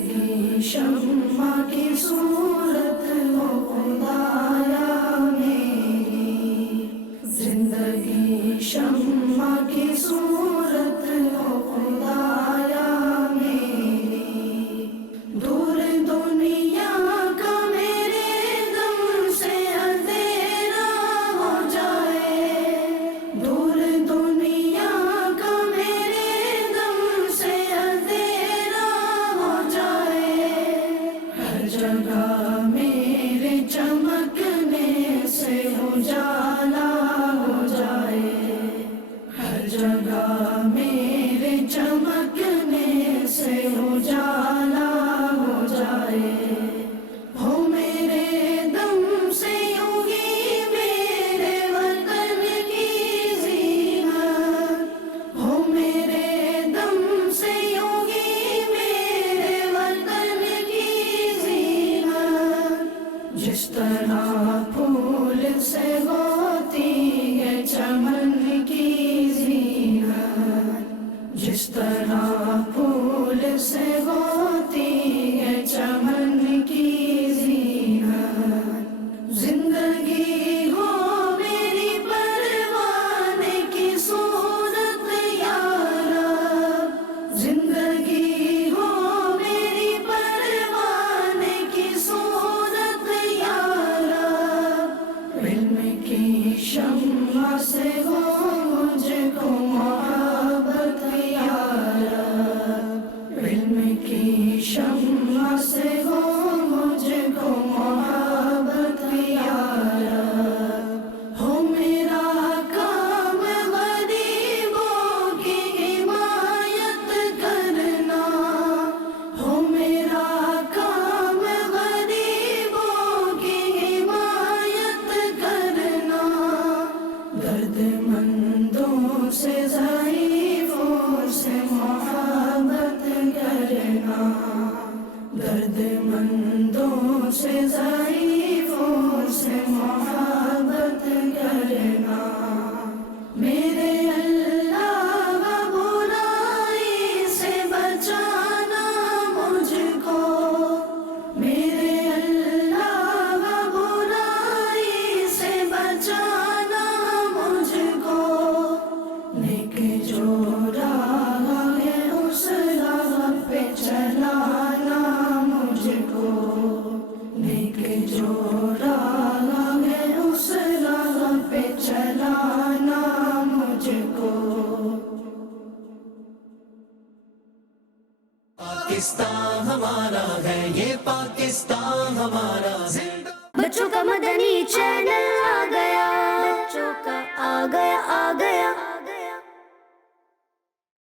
زندگی شمع کی صورت ہو خدایا میری، زندگی شمع کی صورت ہو خدایا میری، دور دنیا کا میرے دم سے اندھیرا ہو جائے، دور دنیا کا میرے دم سے اندھیرا ہو جائے، ہر جگہ میرے چمکنے سے اجالا ہو جائے، ہر جگہ میرے چمکنے سے اجالا ہو جائے، ہو میرے دم سے یوں ہی میرے وطن کی زینت، ہو میرے دم سے یوں ہی میرے وطن کی زینت، جس طرح پھول سے ہوتی ہے چمن کی زینت، جس طرح پھول سے ہوتی ہے چمن کی زینت، زندگی ہو میری پروانے کی صورت یا رب، زندگی ہو میری پروانے کی صورت یا رب، علم کی شمع سے ہو مجھ کو محبت یا رب، علم کی شمع سے ہو مجھ کو محبت یا رب، ہو میرا کام غریبوں کی حمایت کرنا، ہو میرا کام غریبوں کی حمایت کرنا، درد مندوں سے ضعیفوں سے محبت کرنا، درد مندوں سے ضعیفوں سے محبت کرنا، میرے اللہ برائی سے بچانا مجھ کو، میرے اللہ برائی سے بچانا مجھ کو، نیک جو راہ ہے اس راہ پہ چلانا مجھ کو، نیک جو راہ ہے اس راہ پہ چلانا مجھ کو۔ پاکستان ہمارا ہے، یہ پاکستان ہمارا زندہ۔ بچوں کا مدنی چینل آ گیا، بچوں کا آ گیا آ گیا۔